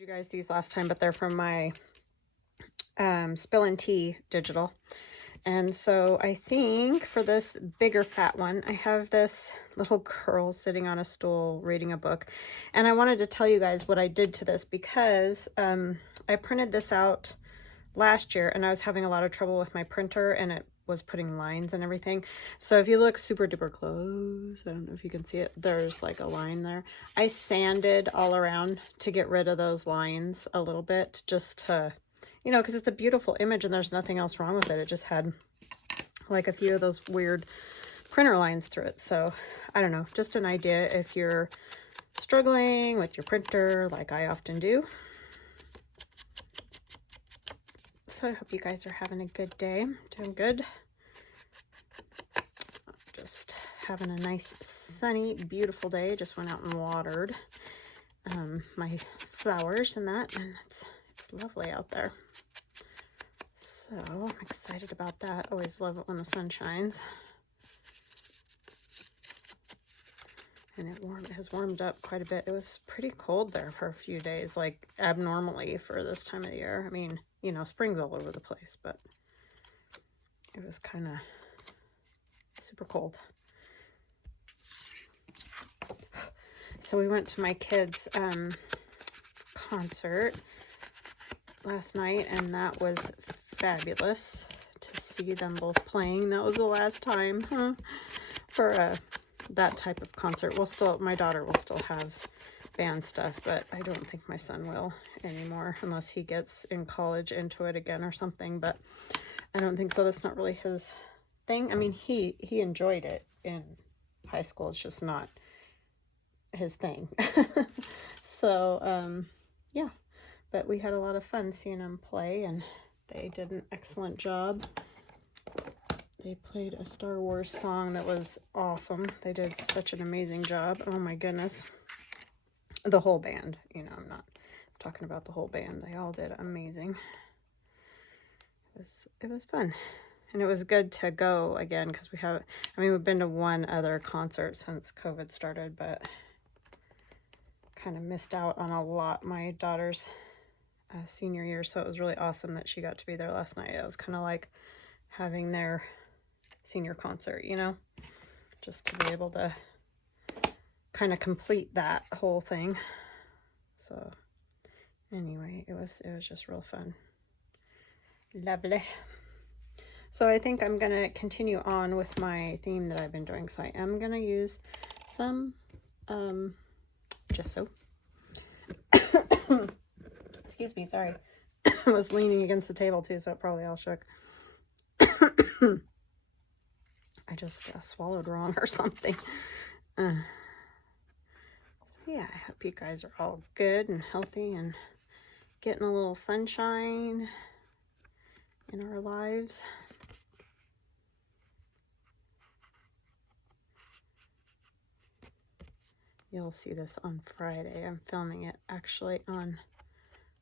You guys these last time, but they're from my Spill and Tea digital. And so I think for this bigger fat one, I have this little girl sitting on a stool reading a book. And I wanted to tell you guys what I did to this because I printed this out last year and I was having a lot of trouble with my printer and it was putting lines and everything. So if you look super duper close, I don't know if you can see it, there's like a line there. I sanded all around to get rid of those lines a little bit, just to, you know, because it's a beautiful image and there's nothing else wrong with it. It just had like a few of those weird printer lines through it. So I don't know, just an idea if you're struggling with your printer like I often do. So I hope you guys are having a good day. Doing good. Just having a nice sunny beautiful day. Just went out and watered my flowers and that, and it's lovely out there. So I'm excited about that. Always love it when the sun shines. And it has warmed up quite a bit. It was pretty cold there for a few days, like abnormally for this time of the year. I mean, you know, spring's all over the place, but it was kind of super cold. So we went to my kids' concert last night, and that was fabulous to see them both playing. That was the last time for that type of concert. My daughter will still have band stuff, but I don't think my son will anymore unless he gets in college into it again or something, but I don't think so. That's not really his thing. I mean, he enjoyed it in high school. It's just not his thing. So, yeah, but we had a lot of fun seeing them play, and they did an excellent job. They played a Star Wars song that was awesome. They did such an amazing job. Oh my goodness. The whole band, you know, I'm not talking about the whole band. They all did amazing. It was fun. And it was good to go again because we've been to one other concert since COVID started, but kind of missed out on a lot my daughter's senior year. So it was really awesome that she got to be there last night. It was kind of like having their senior concert, you know, just to be able to kind of complete that whole thing. So anyway, it was just real fun. Lovely. So I think I'm going to continue on with my theme that I've been doing. So I am going to use some gesso. Excuse me, sorry. I was leaning against the table too, so it probably all shook. I just swallowed wrong or something. So yeah, I hope you guys are all good and healthy and getting a little sunshine in our lives. You'll see this on Friday. I'm filming it actually on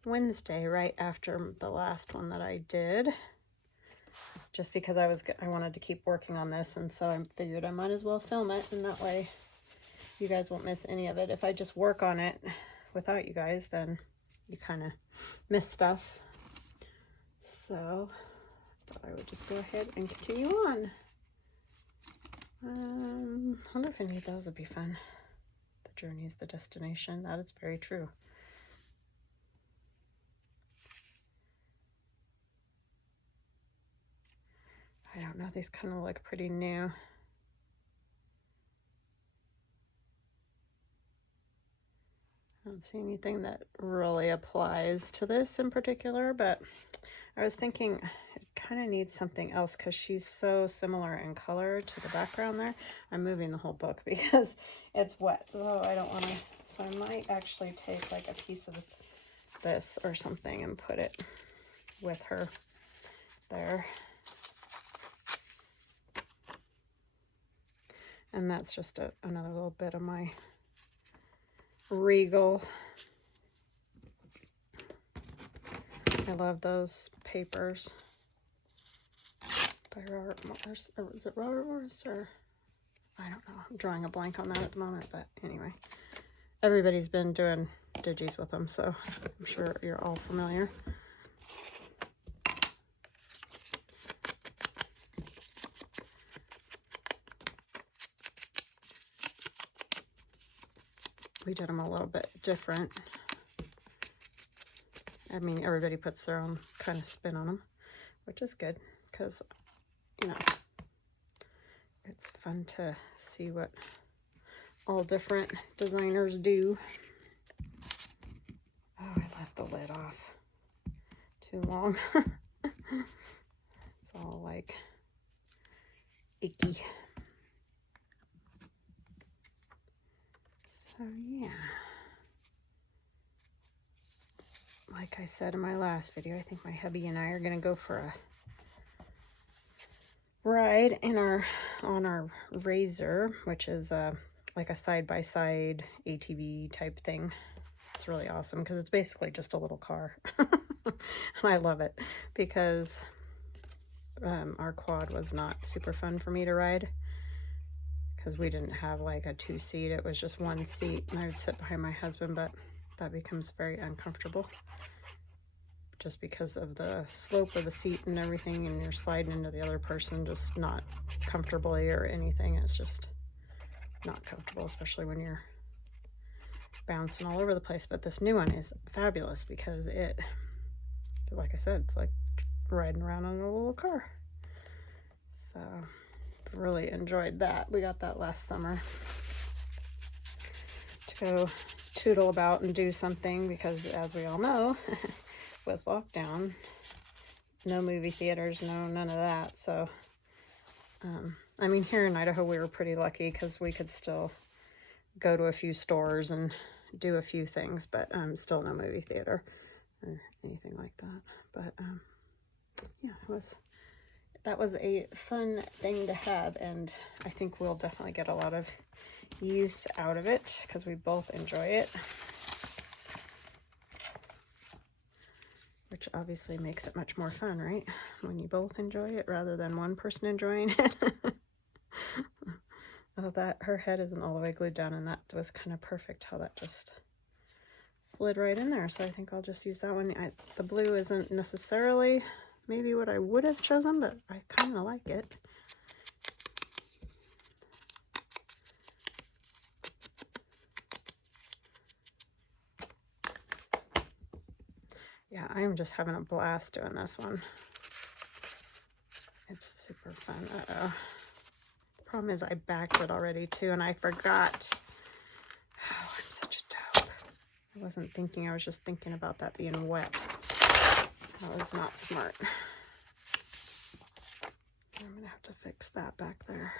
Wednesday, right after the last one that I did. Just because I wanted to keep working on this, and so I figured I might as well film it, and that way you guys won't miss any of it. If I just work on it without you guys, then you kind of miss stuff. So I thought I would just go ahead and continue on. I wonder if any of those would be fun. The journey is the destination. That is very true. I don't know, these kind of look pretty new. I don't see anything that really applies to this in particular, but I was thinking it kind of needs something else because she's so similar in color to the background there. I'm moving the whole book because it's wet, so I don't want to. So I might actually take like a piece of this or something and put it with her there. And that's just another little bit of my Regal. I love those papers by Robert Morris, or was it Robert Morris, or I don't know. I'm drawing a blank on that at the moment, but anyway. everybody's been doing digis with them, so I'm sure you're all familiar. We did them a little bit different. I mean, everybody puts their own kind of spin on them, which is good because, you know, it's fun to see what all different designers do. Oh, I left the lid off too long. It's all like icky. So yeah, like I said in my last video, I think my hubby and I are gonna go for a ride in on our Razor, which is like a side-by-side ATV type thing. It's really awesome because it's basically just a little car. And I love it because our quad was not super fun for me to ride because we didn't have like a 2-seat. It was just 1 seat, and I would sit behind my husband, but that becomes very uncomfortable just because of the slope of the seat and everything, and you're sliding into the other person, just not comfortably or anything. It's just not comfortable, especially when you're bouncing all over the place. But this new one is fabulous because it, like I said, it's like riding around in a little car. So really enjoyed that. We got that last summer to go tootle about and do something because, as we all know, with lockdown, no movie theaters, none of that. So I mean, here in Idaho we were pretty lucky because we could still go to a few stores and do a few things, but still no movie theater or anything like that. But yeah, that was a fun thing to have, and I think we'll definitely get a lot of use out of it because we both enjoy it, which obviously makes it much more fun, right? When you both enjoy it rather than one person enjoying it. Oh, her head isn't all the way glued down, and that was kind of perfect how that just slid right in there. So I think I'll just use that one. The blue isn't necessarily maybe what I would have chosen, but I kind of like it. Yeah, I'm just having a blast doing this one. It's super fun. Uh-oh. Problem is I backed it already too, and I forgot. Oh, I'm such a dope. I wasn't thinking, I was just thinking about that being wet. That was not smart. I'm gonna have to fix that back there.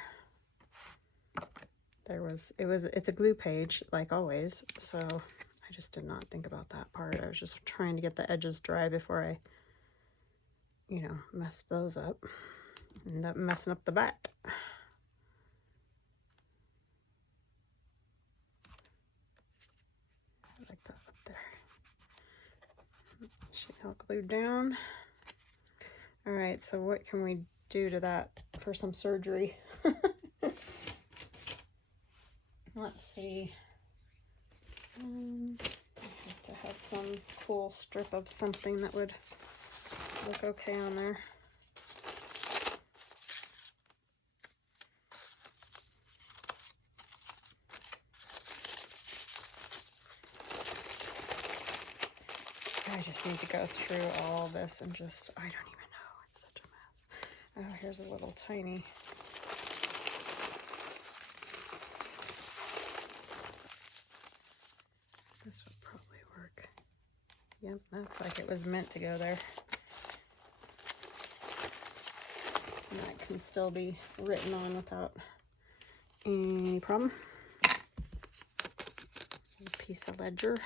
It's a glue page, like always, so I just did not think about that part. I was just trying to get the edges dry before I, you know, messed those up. End up messing up the back. Like that up there. Should all glued down. All right, so what can we do to that for some surgery? Let's see. I have to have some cool strip of something that would look okay on there. I just need to go through all this and just, I don't even know, it's such a mess. Oh, here's a little tiny. This would probably work. Yep, that's like it was meant to go there. And that can still be written on without any problem. A piece of ledger.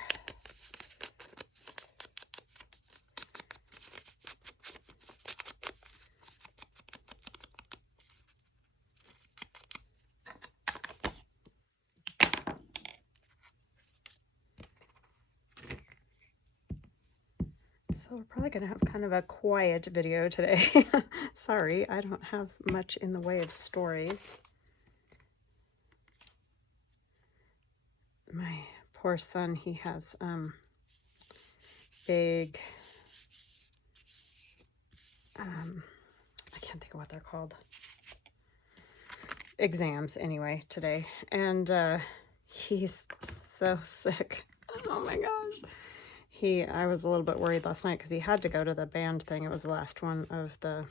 So we're probably going to have kind of a quiet video today. Sorry, I don't have much in the way of stories. My poor son, he has big, I can't think of what they're called, exams anyway today, and he's so sick. Oh my gosh. I was a little bit worried last night because he had to go to the band thing. It was the last one of the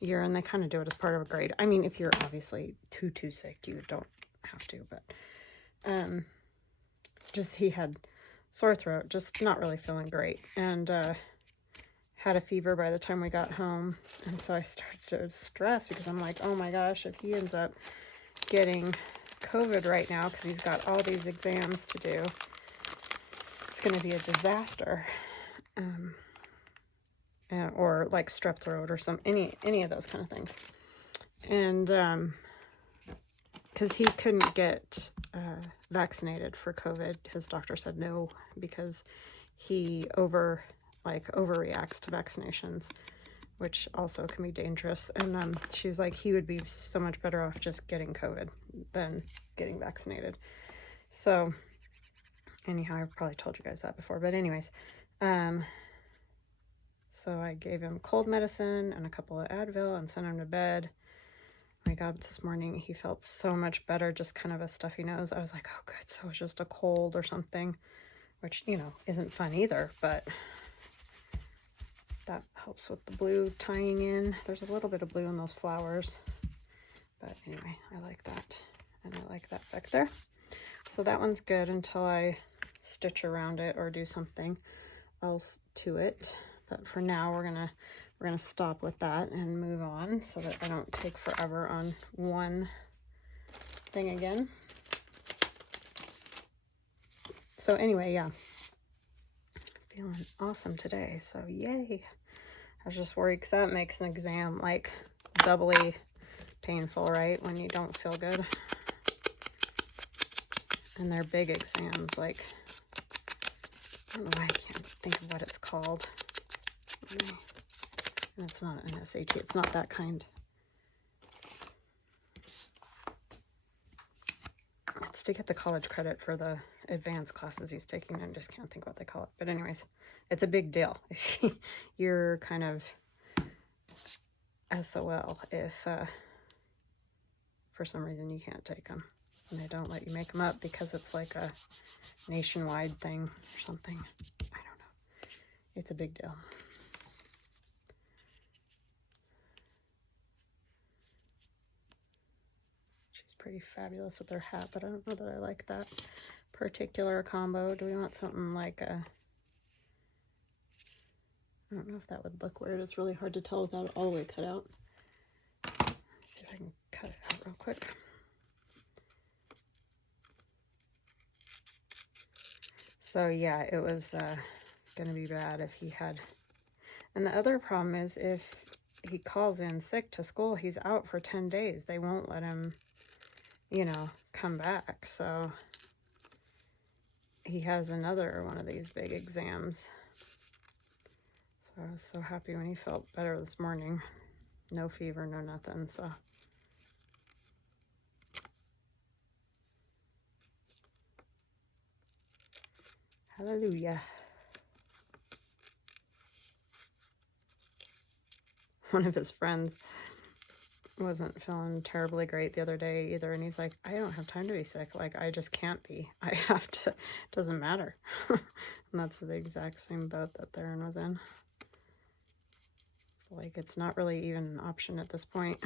year, and they kind of do it as part of a grade. I mean, if you're obviously too sick, you don't have to, but just he had sore throat, just not really feeling great, and had a fever by the time we got home. And so I started to stress because I'm like, oh my gosh, if he ends up getting COVID right now because he's got all these exams to do, it's going to be a disaster. Or like strep throat or any of those kind of things. And because he couldn't get vaccinated for COVID, his doctor said no, because he overreacts to vaccinations, which also can be dangerous. And she's like, he would be so much better off just getting COVID than getting vaccinated. So anyhow, I've probably told you guys that before, but anyways, so I gave him cold medicine and a couple of Advil and sent him to bed. When I got up this morning, he felt so much better, just kind of a stuffy nose. I was like, oh good, so it's just a cold or something, which, you know, isn't fun either, but that helps with the blue tying in. There's a little bit of blue in those flowers, but anyway, I like that, and I like that back there. So that one's good until I stitch around it or do something else to it. But for now, we're gonna stop with that and move on so that I don't take forever on one thing again. So anyway, yeah, feeling awesome today. So yay! I was just worried because that makes an exam like doubly painful, right? When you don't feel good, and they're big exams. Like, I don't know why I can't think of what it's called. And it's not an SAT, it's not that kind. It's to get the college credit for the advanced classes he's taking. I just can't think what they call it. But anyways, it's a big deal if you're kind of SOL if for some reason you can't take them. And they don't let you make them up because it's like a nationwide thing or something. I don't know. It's a big deal. Pretty fabulous with her hat, but I don't know that I like that particular combo. Do we want something like a, I don't know if that would look weird. It's really hard to tell without it all the way cut out. Let's see if I can cut it out real quick. So yeah, it was gonna be bad if he had, and the other problem is if he calls in sick to school, he's out for 10 days. They won't let him, you know, come back. So he has another one of these big exams. So I was so happy when he felt better this morning. No fever, no nothing. So hallelujah. One of his friends wasn't feeling terribly great the other day either, and he's like, I don't have time to be sick. Like, I just can't be. I have to. It doesn't matter. And that's the exact same boat that Theron was in. So like, it's not really even an option at this point.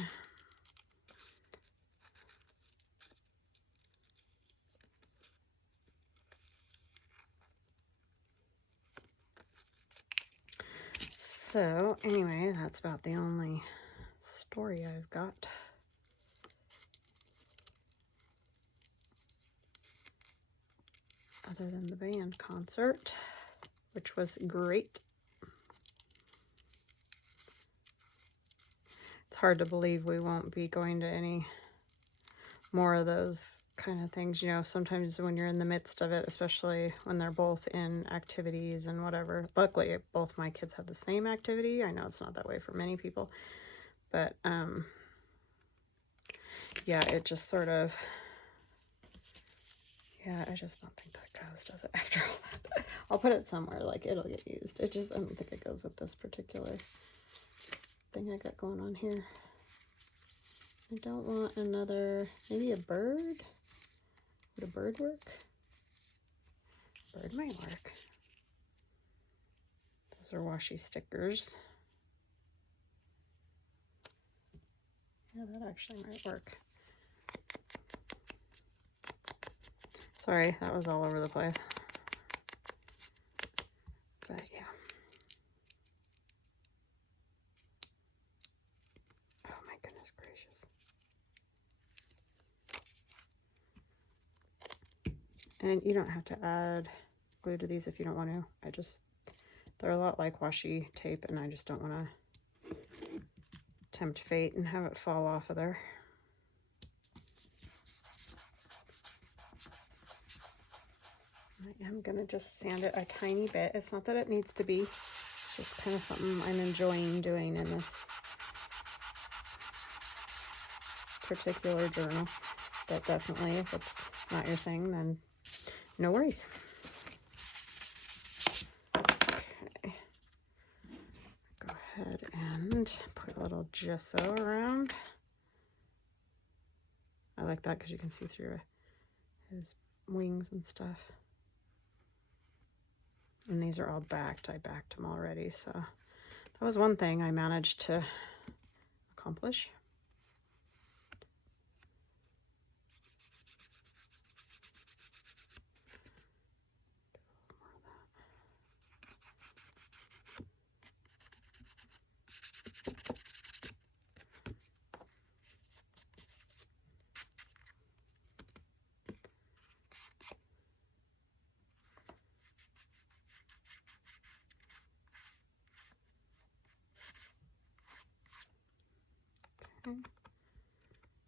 So anyway, that's about the only story I've got. Other than the band concert, which was great. It's hard to believe we won't be going to any more of those kind of things. You know, sometimes when you're in the midst of it, especially when they're both in activities and whatever. Luckily, both my kids had the same activity. I know it's not that way for many people, but yeah, it just sort of Yeah, I just don't think that goes, does it? After all that, I'll put it somewhere, like it'll get used. It just, I don't think it goes with this particular thing I got going on here. I don't want another, maybe a bird. Would a bird work? Bird might work. Those are washi stickers. Yeah, that actually might work. Sorry, that was all over the place. But yeah. Oh my goodness gracious. And you don't have to add glue to these if you don't want to. They're a lot like washi tape, and I just don't want to tempt fate and have it fall off of there. I am going to just sand it a tiny bit. It's not that it needs to be. It's just kind of something I'm enjoying doing in this particular journal. But definitely, if it's not your thing, then no worries. Okay. Go ahead and put a little gesso around. I like that because you can see through his wings and stuff. And these are all backed. I backed them already, so that was one thing I managed to accomplish.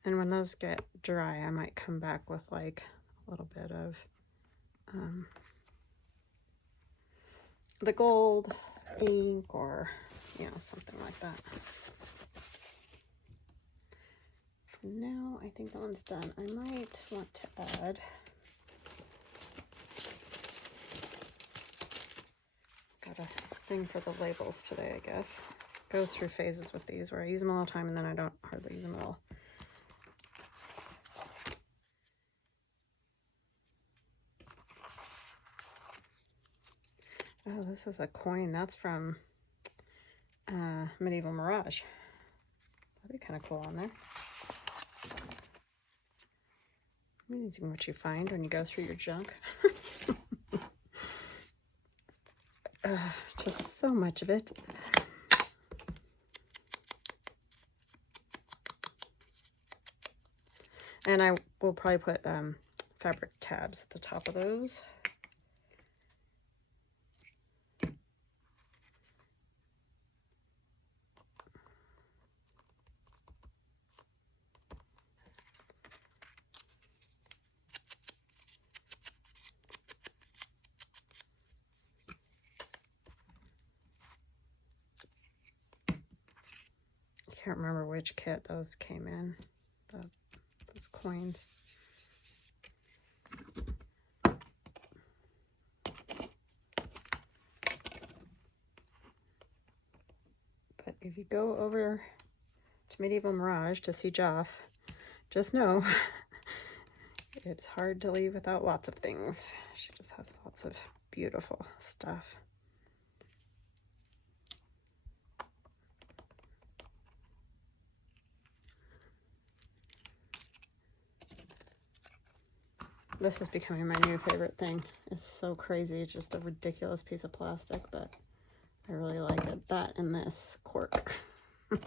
And when those get dry, I might come back with like a little bit of the gold ink, or you know, something like that. For now, I think that one's done. I might want to add, got a thing for the labels today, I guess. Go through phases with these where I use them all the time and then I don't hardly use them at all. Oh, this is a coin. That's from Medieval Mirage. That'd be kind of cool on there. Amazing what you find when you go through your junk. Just so much of it. And I will probably put fabric tabs at the top of those. I can't remember which kit those came in, those coins. But if you go over to Medieval Mirage to see Joff, just know it's hard to leave without lots of things. She just has lots of beautiful stuff. This is becoming my new favorite thing. It's so crazy. It's just a ridiculous piece of plastic, but I really like it. That and this cork. Okay,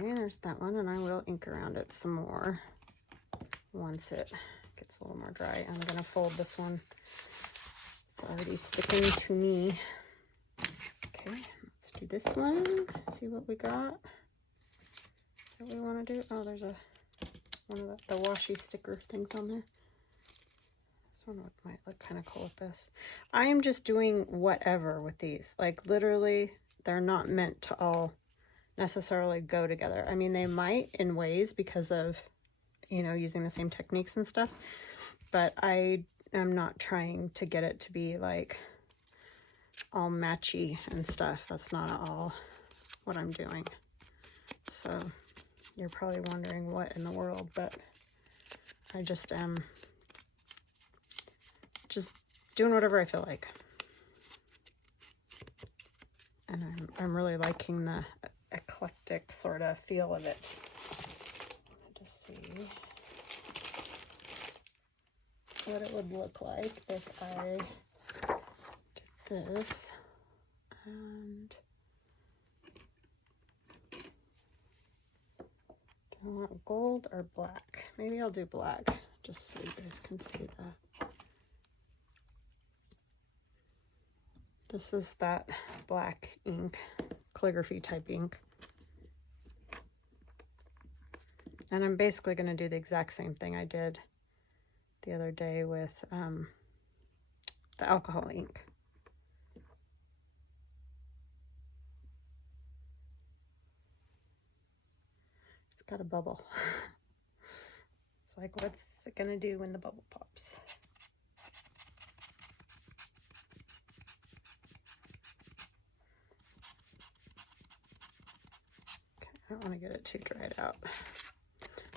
there's that one, and I will ink around it some more once it gets a little more dry. I'm going to fold this one. It's already sticking to me. Okay, let's do this one. See what we got. What we want to do. Oh, there's one of the washi sticker things on there. This one might look kind of cool with this. I am just doing whatever with these. Like literally they're not meant to all necessarily go together. I mean, they might in ways because of, you know, using the same techniques and stuff, but I am not trying to get it to be like all matchy and stuff. That's not at all what I'm doing. So you're probably wondering what in the world, but I just am just doing whatever I feel like. And I'm really liking the eclectic sort of feel of it. Just see what it would look like if I did this. And do I want gold or black? Maybe I'll do black, just so you guys can see that. This is that black ink, calligraphy type ink. And I'm basically going to do the exact same thing I did the other day with the alcohol ink. It's got a bubble. It's like, what's it going to do when the bubble pops? Okay, I don't want to get it too dried out,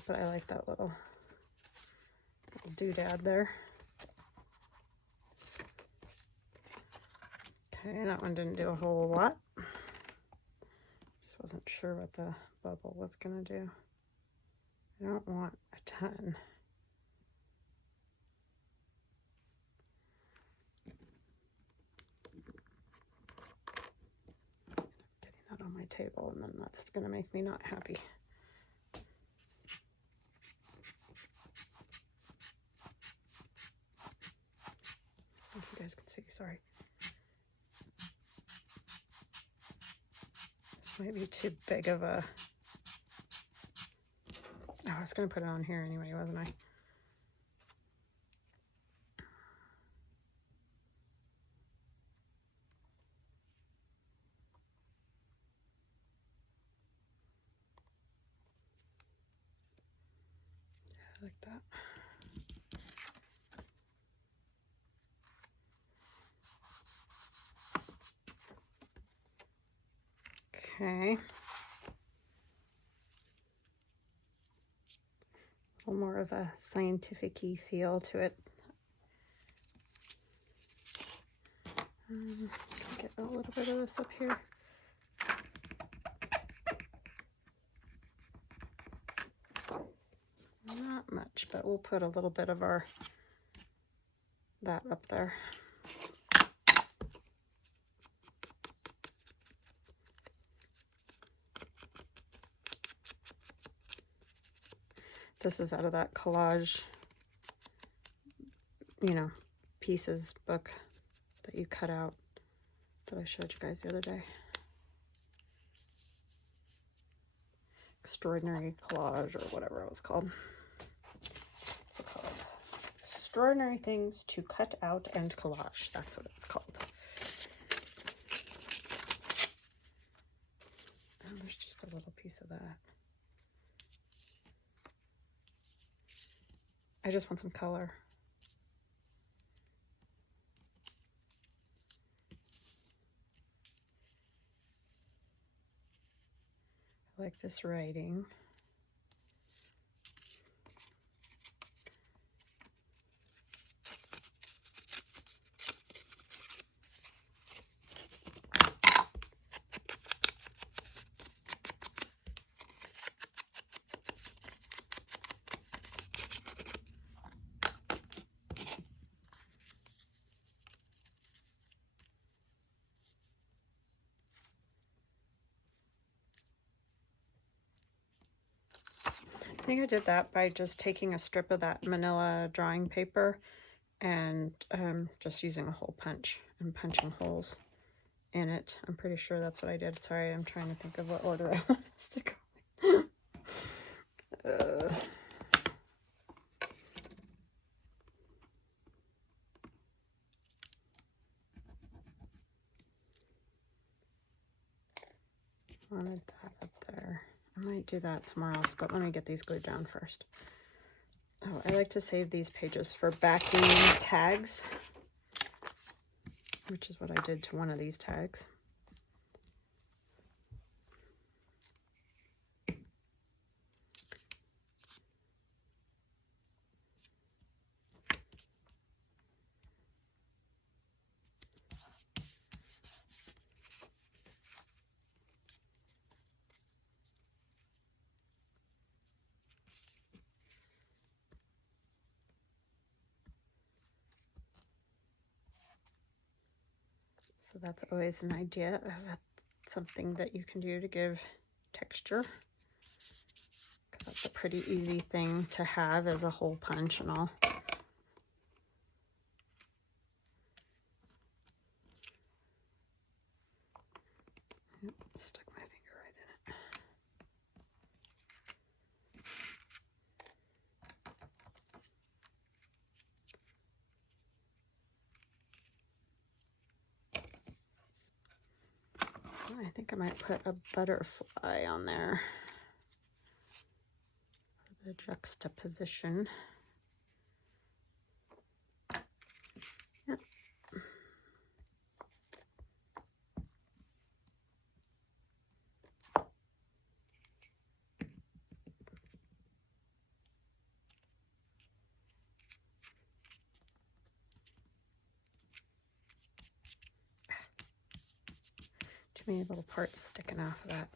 but I like that little doodad there. Okay, that one didn't do a whole lot. Just wasn't sure what the bubble was gonna do. I don't want a ton. Getting that on my table, and then that's gonna make me not happy. If you guys can see, sorry. This might be too big of a... Oh, I was going to put it on here anyway, wasn't I? Yeah, like that. Okay. A little more of a scientific-y feel to it. Get a little bit of this up here. Not much, but we'll put a little bit of that up there. This is out of that collage, you know, pieces book that you cut out that I showed you guys the other day. Extraordinary collage, or whatever it was called. What's it called? Extraordinary things to cut out and collage. That's what it's called. Oh, there's just a little piece of that. I just want some color. I like this writing. I think I did that by just taking a strip of that manila drawing paper and just using a hole punch and punching holes in it. I'm pretty sure that's what I did. Sorry, I'm trying to think of what order I want this to go. do that somewhere else, but let me get these glued down first. Oh, I like to save these pages for backing tags, which is what I did to one of these tags. So that's always an idea of something that you can do to give texture. Because that's a pretty easy thing to have as a hole punch and all. Oop, stuck my finger right in it. I think I might put a butterfly on there for the juxtaposition. Yep. Too many little parts sticking off of that.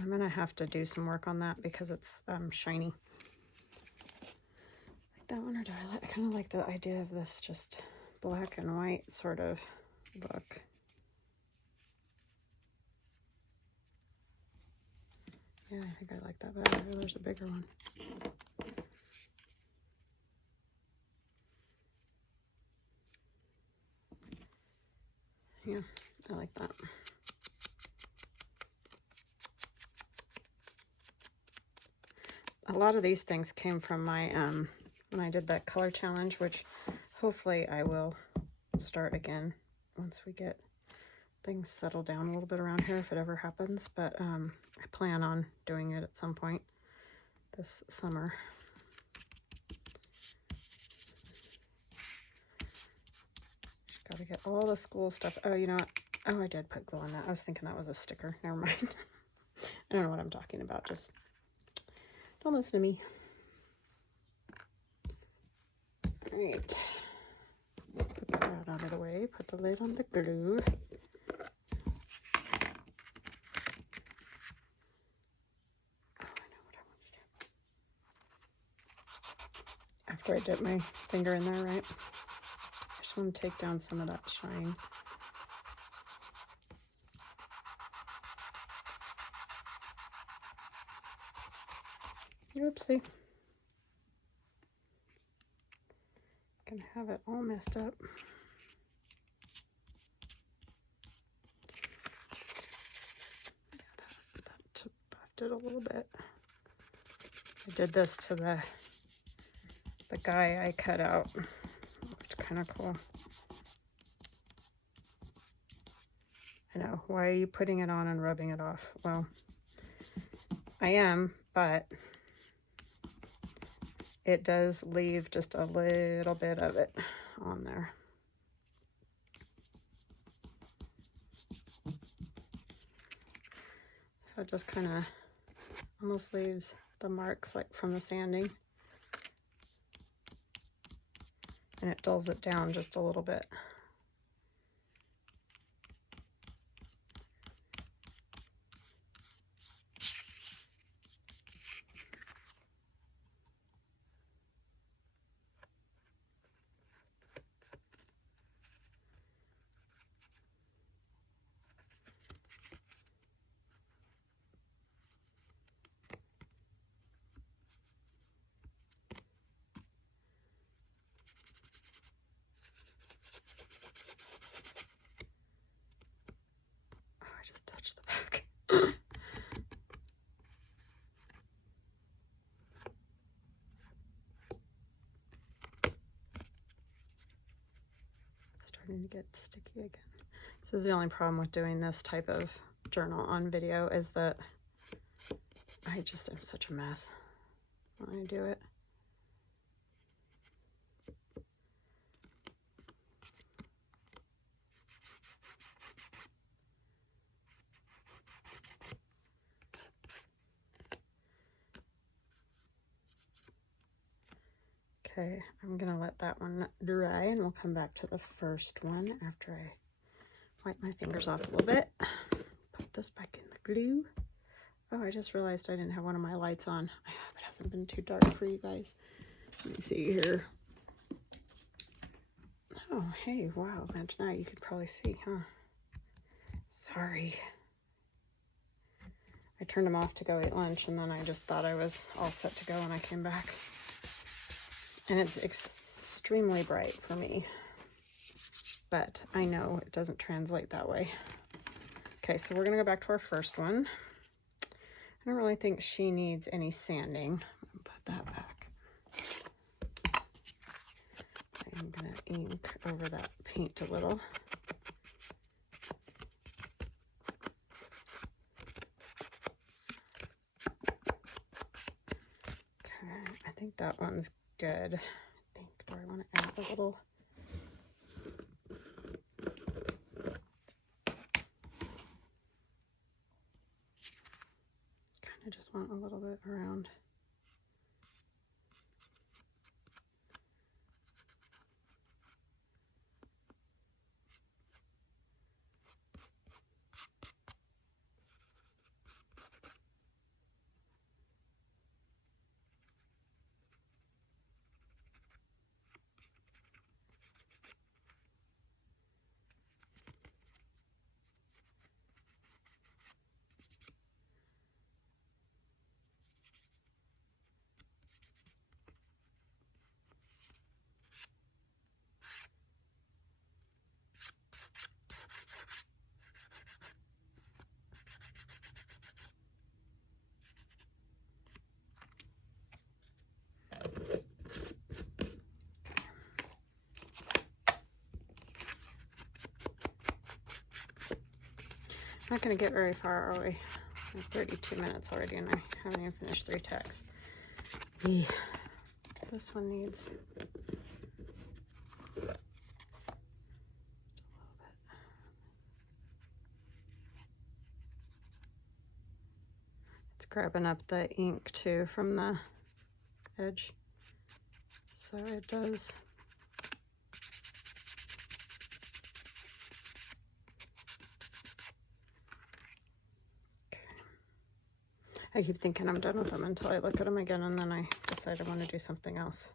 I'm gonna have to do some work on that because it's shiny. Like that one, or do I kind of like the idea of this just black and white sort of look. Yeah, I think I like that better. There's a bigger one. Yeah, I like that. A lot of these things came from my, when I did that color challenge, which hopefully I will start again once we get things settled down a little bit around here, if it ever happens. But I plan on doing it at some point this summer. Just gotta get all the school stuff. Oh, you know what? Oh, I did put glue on that. I was thinking that was a sticker. Never mind. I don't know what I'm talking about. Just don't listen to me. All right. Put that out of the way. Put the lid on the glue. After I dip my finger in there, right? I just want to take down some of that shine. Oopsie. Gonna have it all messed up. Yeah, that buffed it a little bit. I did this to the guy I cut out, which is kind of cool. I know, why are you putting it on and rubbing it off? Well, I am, but it does leave just a little bit of it on there. So it just kind of almost leaves the marks like from the sanding. And it dulls it down just a little bit. Touch the back. Starting to get sticky again. This is the only problem with doing this type of journal on video is that I just am such a mess when I do it. Okay, I'm gonna let that one dry and we'll come back to the first one after I wipe my fingers off a little bit. Put this back in the glue. Oh, I just realized I didn't have one of my lights on. I hope it hasn't been too dark for you guys. Let me see here. Oh, hey, wow, imagine that. You could probably see, huh? Sorry. I turned them off to go eat lunch, and then I just thought I was all set to go when I came back. And it's extremely bright for me, but I know it doesn't translate that way. Okay, so we're gonna go back to our first one. I don't really think she needs any sanding. I'm gonna put that back. I'm gonna ink over that paint a little. Okay, I think that one's good. I think, do I want to add a little? Kind of just want a little bit around. Not going to get very far, are we? We're 32 minutes already, and I haven't even finished 3 tacks. This one needs a little bit. It's grabbing up the ink too from the edge, so it does. I keep thinking I'm done with them until I look at them again, and then I decide I want to do something else.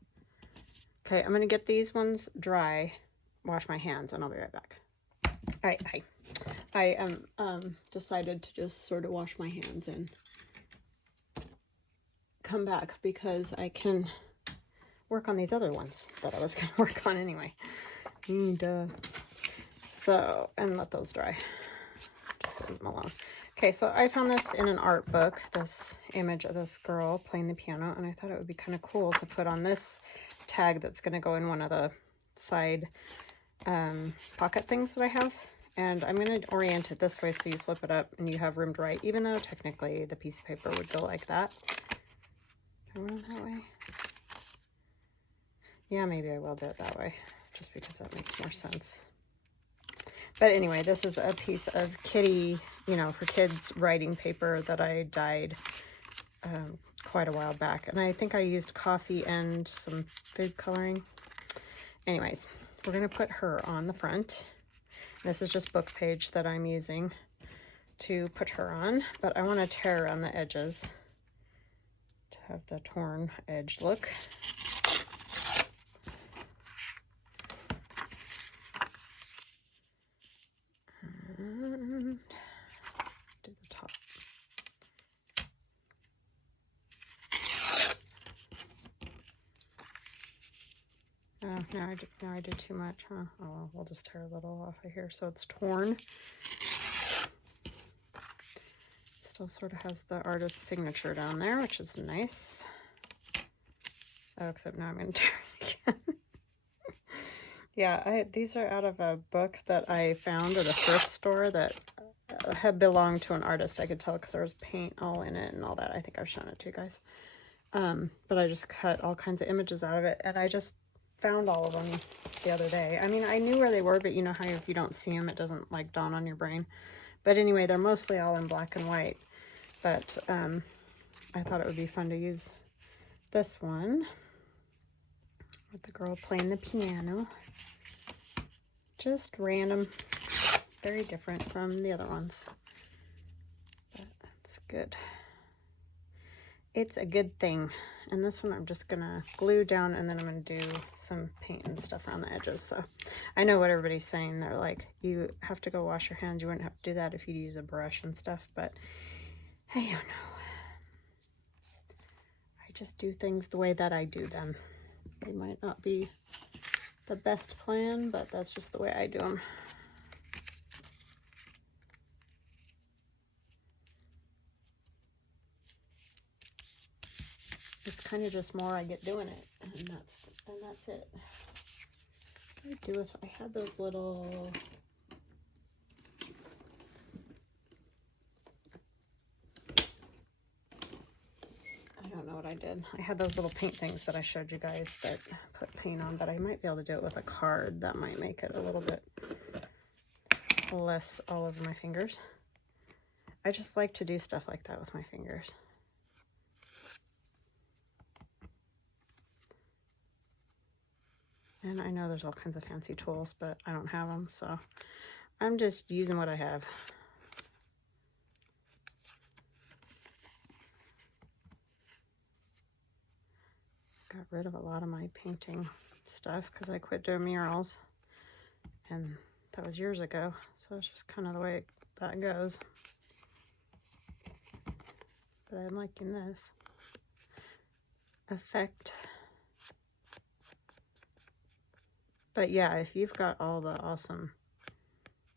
Okay, I'm going to get these ones dry, wash my hands, and I'll be right back. All right, hi. I decided to just sort of wash my hands and come back because I can work on these other ones that I was going to work on anyway. And let those dry. Just leave them alone. Okay, so I found this in an art book, this image of this girl playing the piano, and I thought it would be kind of cool to put on this tag that's going to go in one of the side pocket things that I have. And I'm going to orient it this way so you flip it up and you have room to write, even though technically the piece of paper would go like that. Do I want it that way? Yeah, maybe I will do it that way, just because that makes more sense. But anyway, this is a piece of kitty, for kids writing paper that I dyed quite a while back. And I think I used coffee and some food coloring. Anyways, we're going to put her on the front. This is just book page that I'm using to put her on. But I want to tear around the edges to have the torn edge look. And do the top. Oh, no, I did too much, huh? Oh, well, we'll just tear a little off of here so it's torn. Still sort of has the artist's signature down there, which is nice. Oh, except now I'm going to tear it again. Yeah, these are out of a book that I found at a thrift store that had belonged to an artist. I could tell because there was paint all in it and all that. I think I've shown it to you guys. But I just cut all kinds of images out of it, and I just found all of them the other day. I mean, I knew where they were, but you know how if you don't see them, it doesn't like dawn on your brain. But anyway, they're mostly all in black and white. But I thought it would be fun to use this one with the girl playing the piano. Just random, very different from the other ones. But that's good. It's a good thing. And this one I'm just gonna glue down, and then I'm gonna do some paint and stuff around the edges. So I know what everybody's saying. They're like, you have to go wash your hands. You wouldn't have to do that if you use a brush and stuff, but I don't know. I just do things the way that I do them. They might not be the best plan, but that's just the way I do them. It's kind of just more I get doing it, and that's it. What I do with, I had those little, I don't know what I did. I had those little paint things that I showed you guys that put paint on, but I might be able to do it with a card. That might make it a little bit less all over my fingers. I just like to do stuff like that with my fingers. And I know there's all kinds of fancy tools, but I don't have them, so I'm just using what I have. Got rid of a lot of my painting stuff because I quit doing murals, and that was years ago, so it's just kind of the way that goes. But I'm liking this effect. But yeah, if you've got all the awesome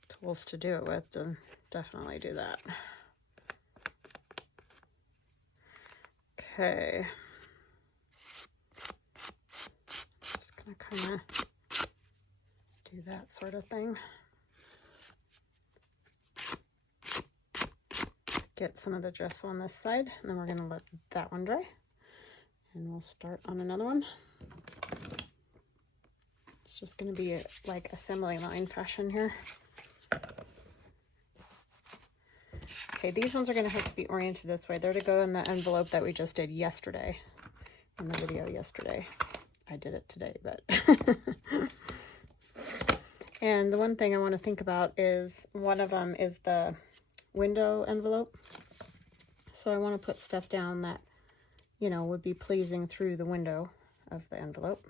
tools to do it with, then definitely do that. Okay. Just gonna kind of do that sort of thing. Get some of the gesso on this side, and then we're gonna let that one dry. And we'll start on another one. It's just going to be like assembly line fashion here. Okay, these ones are going to have to be oriented this way. They're to go in the envelope that we just did yesterday, in the video yesterday. I did it today, but... And the one thing I want to think about is, one of them is the window envelope. So I want to put stuff down that, you know, would be pleasing through the window of the envelope.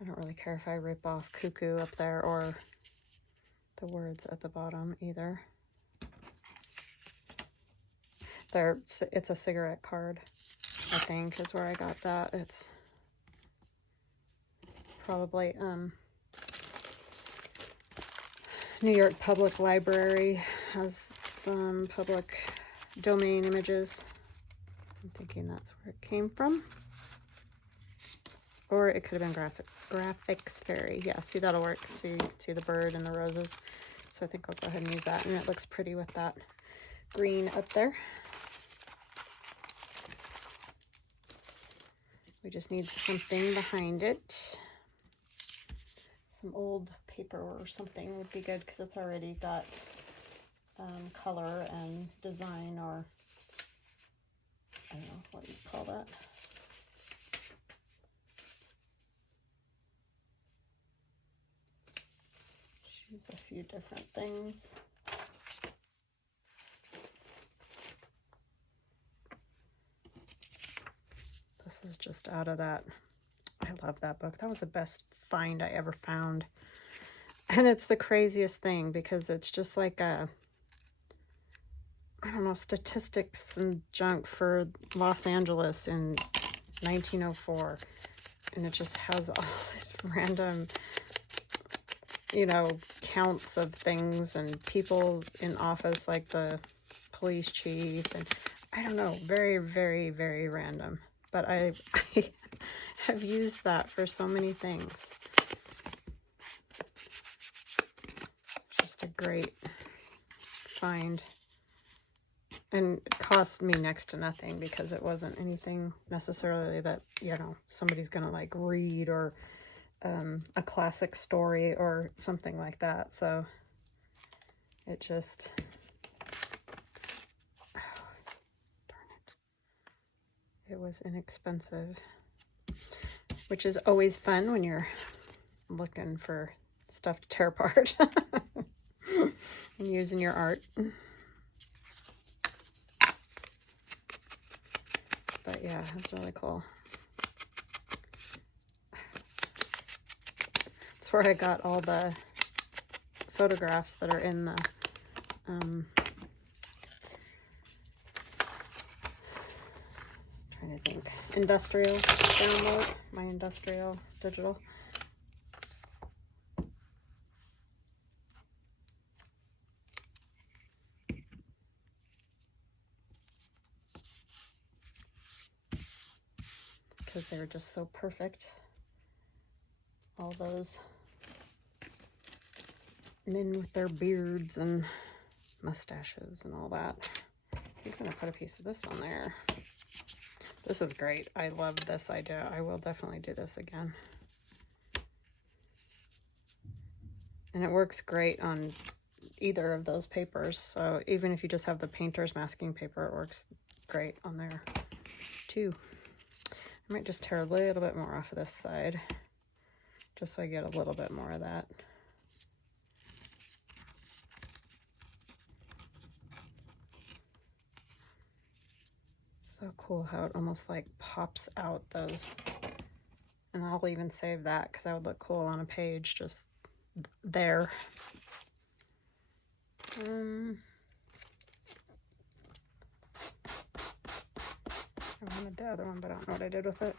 I don't really care if I rip off cuckoo up there or the words at the bottom either. It's a cigarette card, I think, is where I got that. It's probably New York Public Library has some public domain images. I'm thinking that's where it came from. Or it could have been Graphics Fairy. Yeah, see, that'll work. See the bird and the roses. So I think I'll go ahead and use that. And it looks pretty with that green up there. We just need something behind it. Some old paper or something would be good because it's already got color and design, or I don't know what you call that. Choose a few different things. This is just out of that. I love that book. That was the best find I ever found. And it's the craziest thing because it's just like a, I don't know, statistics and junk for Los Angeles in 1904. And it just has all this random, you know, counts of things and people in office, like the police chief, and I don't know, very, very, very random. But I have used that for so many things. great find. And it cost me next to nothing because it wasn't anything necessarily that, you know, somebody's going to like read, or a classic story or something like that. So it just, oh, darn it. It was inexpensive, which is always fun when you're looking for stuff to tear apart and use in your art. But yeah, it's really cool. That's where I got all the photographs that are in the trying to think, industrial download, my industrial digital. Because they were just so perfect. All those men with their beards and mustaches and all that. I'm gonna put a piece of this on there. This is great. I love this idea. I will definitely do this again. And it works great on either of those papers. So even if you just have the painter's masking paper, it works great on there too. I might just tear a little bit more off of this side, just so I get a little bit more of that. So cool how it almost like pops out those. And I'll even save that because that would look cool on a page just there. I wanted the other one, but I don't know what I did with it.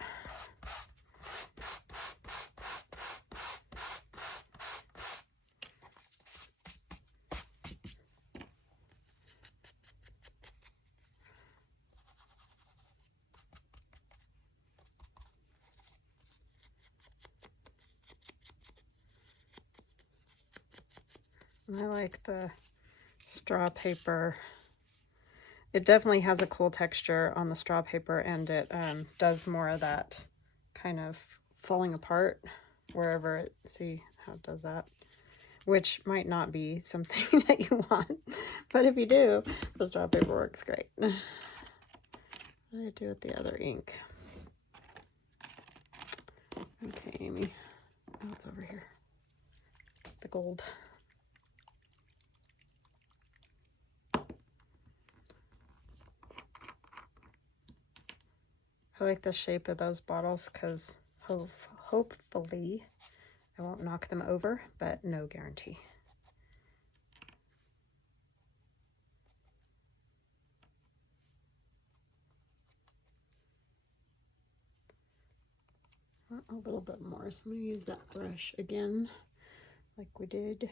And I like the straw paper. It definitely has a cool texture on the straw paper, and it does more of that kind of falling apart wherever it, see how it does that, which might not be something that you want, but if you do, the straw paper works great. What did I do with the other ink? Okay, Amy. Oh, it's over here. The gold. I like the shape of those bottles because hopefully I won't knock them over, but no guarantee. A little bit more, so I'm going to use that brush again like we did.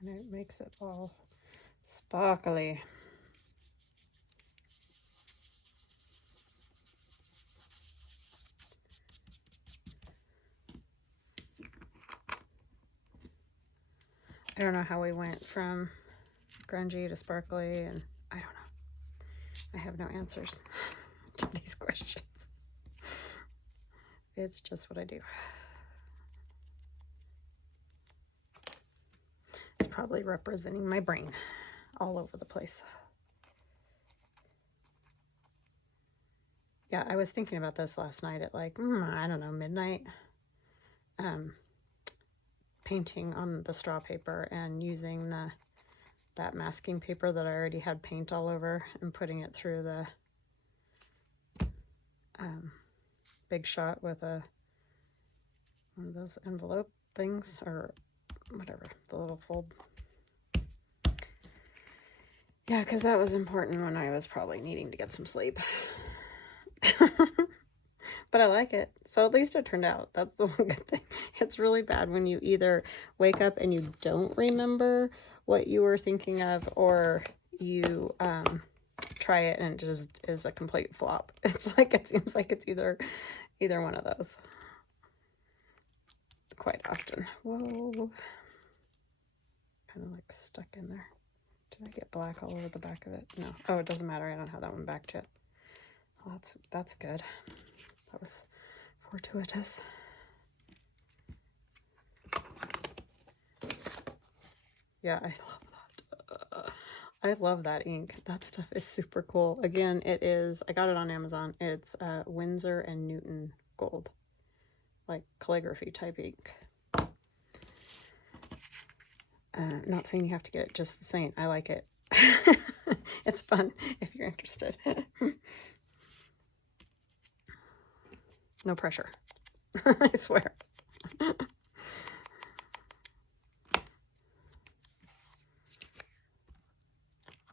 Kind of makes it all sparkly. I don't know how we went from grungy to sparkly, and I don't know. I have no answers to these questions. It's just what I do. It's probably representing my brain all over the place. Yeah, I was thinking about this last night at like, I don't know, midnight. Painting on the straw paper and using that masking paper that I already had paint all over and putting it through the Big Shot with one of those envelope things, or whatever, the little fold. Yeah, because that was important when I was probably needing to get some sleep. But I like it. So at least it turned out. That's the one good thing. It's really bad when you either wake up and you don't remember what you were thinking of, or you try it and it just is a complete flop. It's like, it seems like it's either one of those quite often. Whoa. Kind of like stuck in there. Did I get black all over the back of it? No. Oh, it doesn't matter. I don't have that one backed yet. Well, that's good. That was fortuitous. Yeah, I love that. I love that ink. That stuff is super cool. Again, it is, I got it on Amazon. It's Winsor & Newton gold, like calligraphy type ink. Not saying you have to get it, just saying I like it. It's fun if you're interested. No pressure. I swear.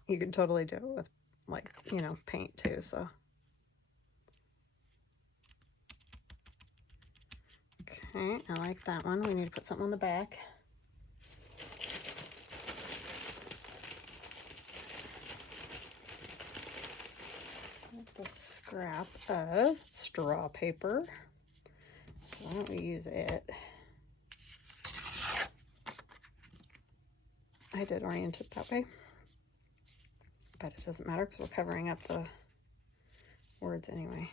You can totally do it with, like, you know, paint too, so. Okay, I like that one. We need to put something on the back. The scrap of straw paper. So why don't we use it? I did orient it that way, but it doesn't matter because we're covering up the words anyway.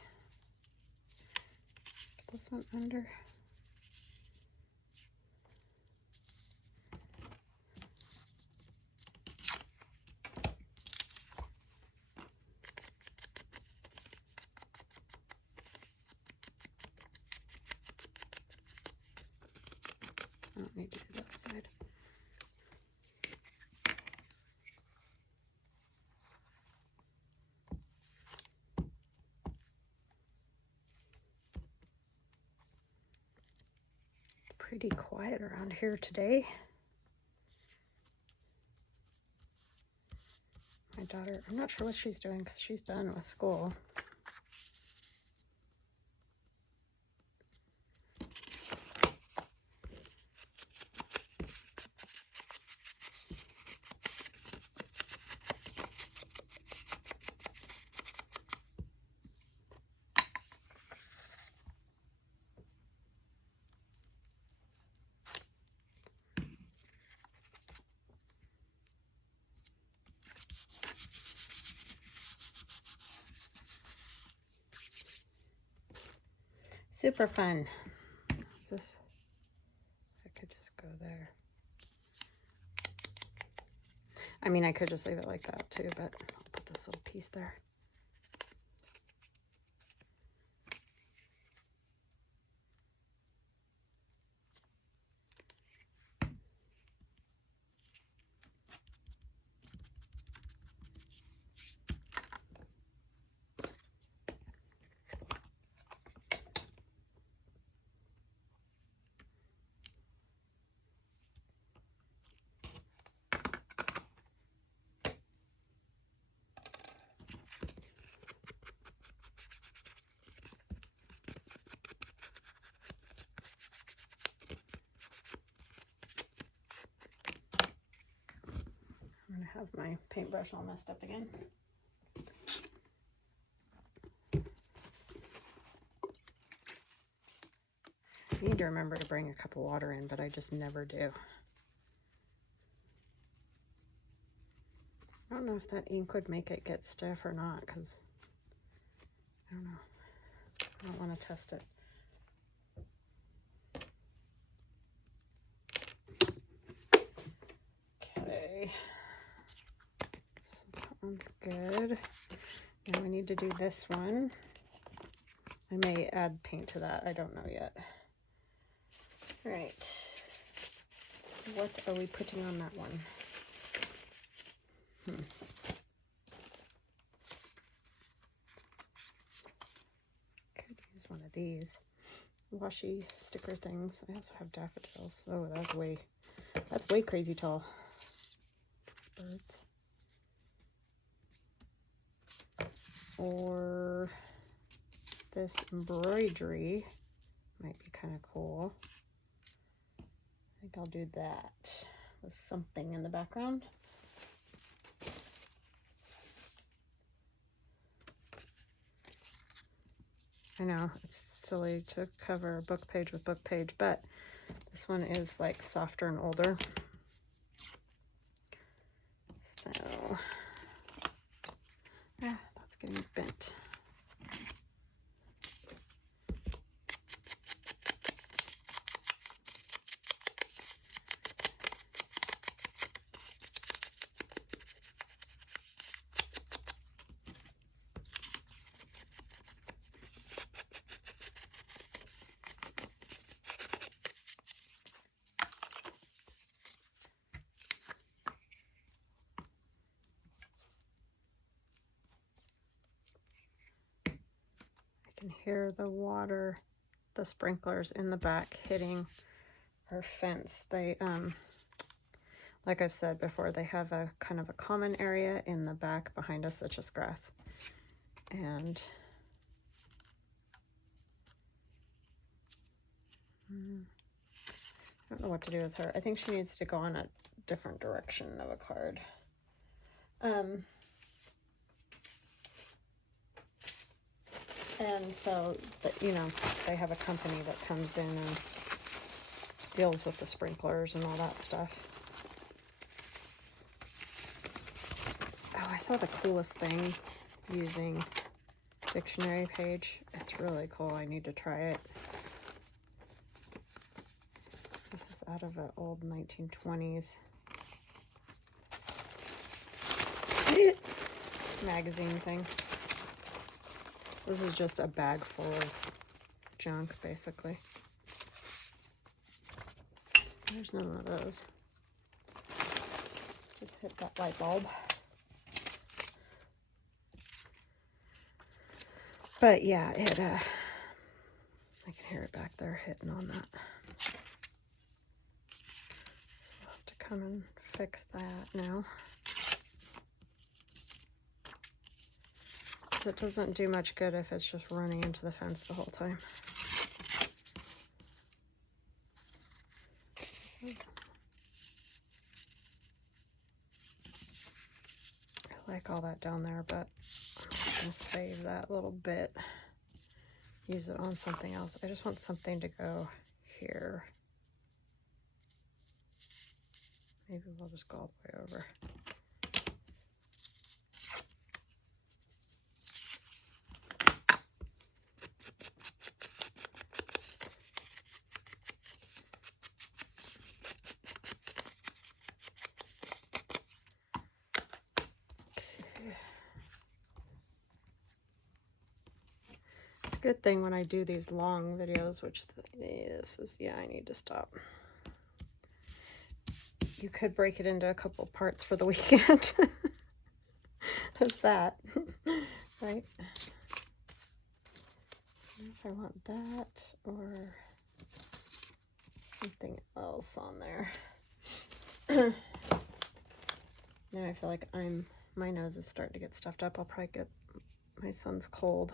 Put this one under. I don't need to do that side. Pretty quiet around here today. My daughter, I'm not sure what she's doing because she's done with school. Super fun. This, I could just go there. I mean, I could just leave it like that too, but I'll put this little piece there. I'm gonna have my paintbrush all messed up again. I need to remember to bring a cup of water in, but I just never do. I don't know if that ink would make it get stiff or not, because I don't know. I don't want to test it. Okay. So that one's good. Now we need to do this one. I may add paint to that. I don't know yet. All right. What are we putting on that one? Could use one of these washi sticker things. I also have daffodils. Oh, that's way crazy tall. Birds. Or this embroidery might be kind of cool. I think I'll do that with something in the background. I know it's silly to cover a book page with book page, but this one is like softer and older. So, that's getting bent. Can hear the water, the sprinklers in the back hitting our fence. They, like I've said before, they have a kind of a common area in the back behind us that's just grass. And I don't know what to do with her. I think she needs to go on a different direction of a card. And so, you know, they have a company that comes in and deals with the sprinklers and all that stuff. Oh, I saw the coolest thing using dictionary page. It's really cool. I need to try it. This is out of an old 1920s magazine thing. This is just a bag full of junk, basically. There's none of those. Just hit that light bulb. But yeah, it, I can hear it back there hitting on that. So I'll have to come and fix that now. It doesn't do much good if it's just running into the fence the whole time. I like all that down there, but I'm just going to save that little bit, use it on something else. I just want something to go here. Maybe we'll just go all the way over. Good thing when I do these long videos, which this is, yeah, I need to stop. You could break it into a couple parts for the weekend. That's that, right? If I want that or something else on there. Now I feel like my nose is starting to get stuffed up. I'll probably get my son's cold.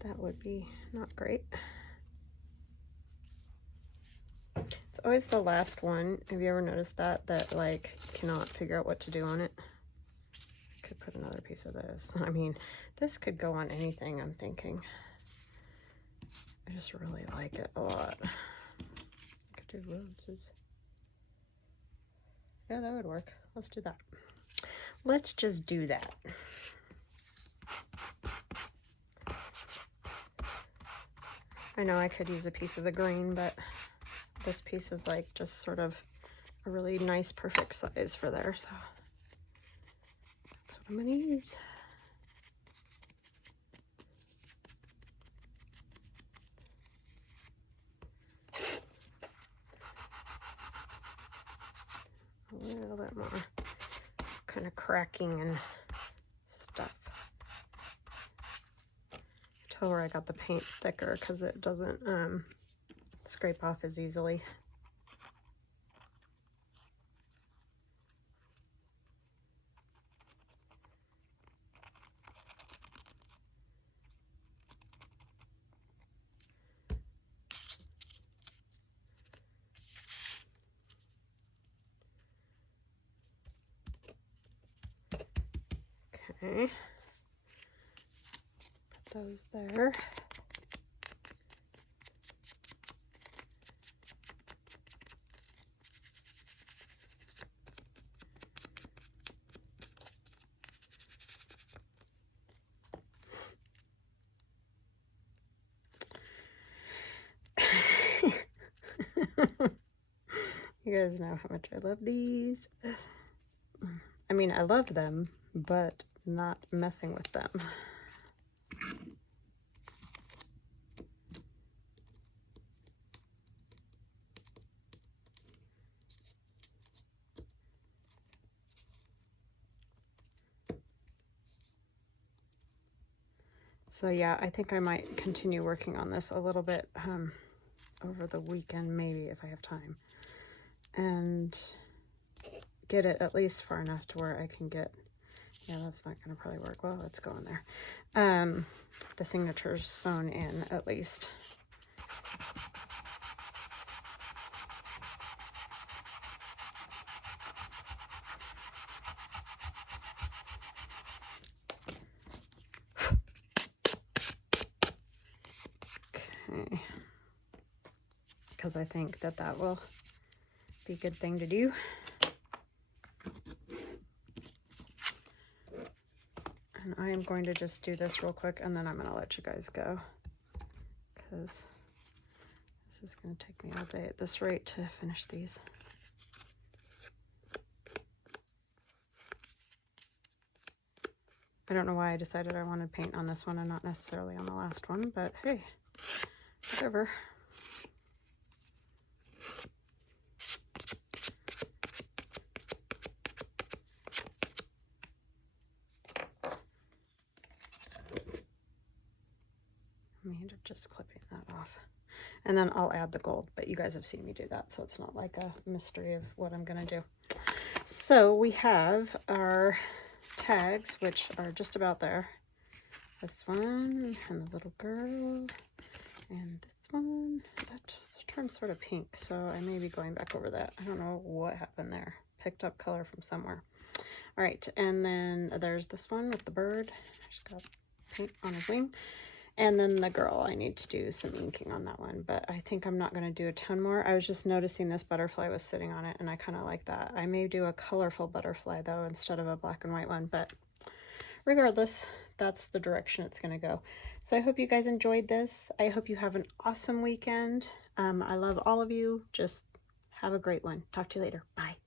That would be not great. It's always the last one. Have you ever noticed that like cannot figure out what to do on it? I could put another piece of this. I mean, this could go on anything, I'm thinking. I just really like it a lot. I could do roses. Yeah, that would work. Let's do that. Let's just do that. I know I could use a piece of the green, but this piece is like just sort of a really nice, perfect size for there, so that's what I'm going to use. A little bit more kind of cracking and stuff. I tell where I got the paint thicker because it doesn't scrape off as easily. Okay, put those there. You guys know how much I love these. I mean, I love them, but not messing with them. So yeah, I think I might continue working on this a little bit over the weekend, maybe, if I have time, and get it at least far enough to where I can get, yeah, that's not going to probably work well, let's go in there, the signatures sewn in at least. Okay, because I think that that will be a good thing to do. And I am going to just do this real quick, and then I'm going to let you guys go, because this is going to take me all day at this rate to finish these. I don't know why I decided I wanted paint on this one and not necessarily on the last one, but hey, whatever. I'm just clipping that off. And then I'll add the gold, but you guys have seen me do that, so it's not like a mystery of what I'm going to do. So we have our tags, which are just about there. This one, and the little girl, and this one. That turned sort of pink, so I may be going back over that. I don't know what happened there. Picked up color from somewhere. All right, and then there's this one with the bird. Just got paint on his wing. And then the girl, I need to do some inking on that one, but I think I'm not going to do a ton more. I was just noticing this butterfly was sitting on it, and I kind of like that. I may do a colorful butterfly, though, instead of a black and white one, but regardless, that's the direction it's going to go. So I hope you guys enjoyed this. I hope you have an awesome weekend. I love all of you. Just have a great one. Talk to you later. Bye.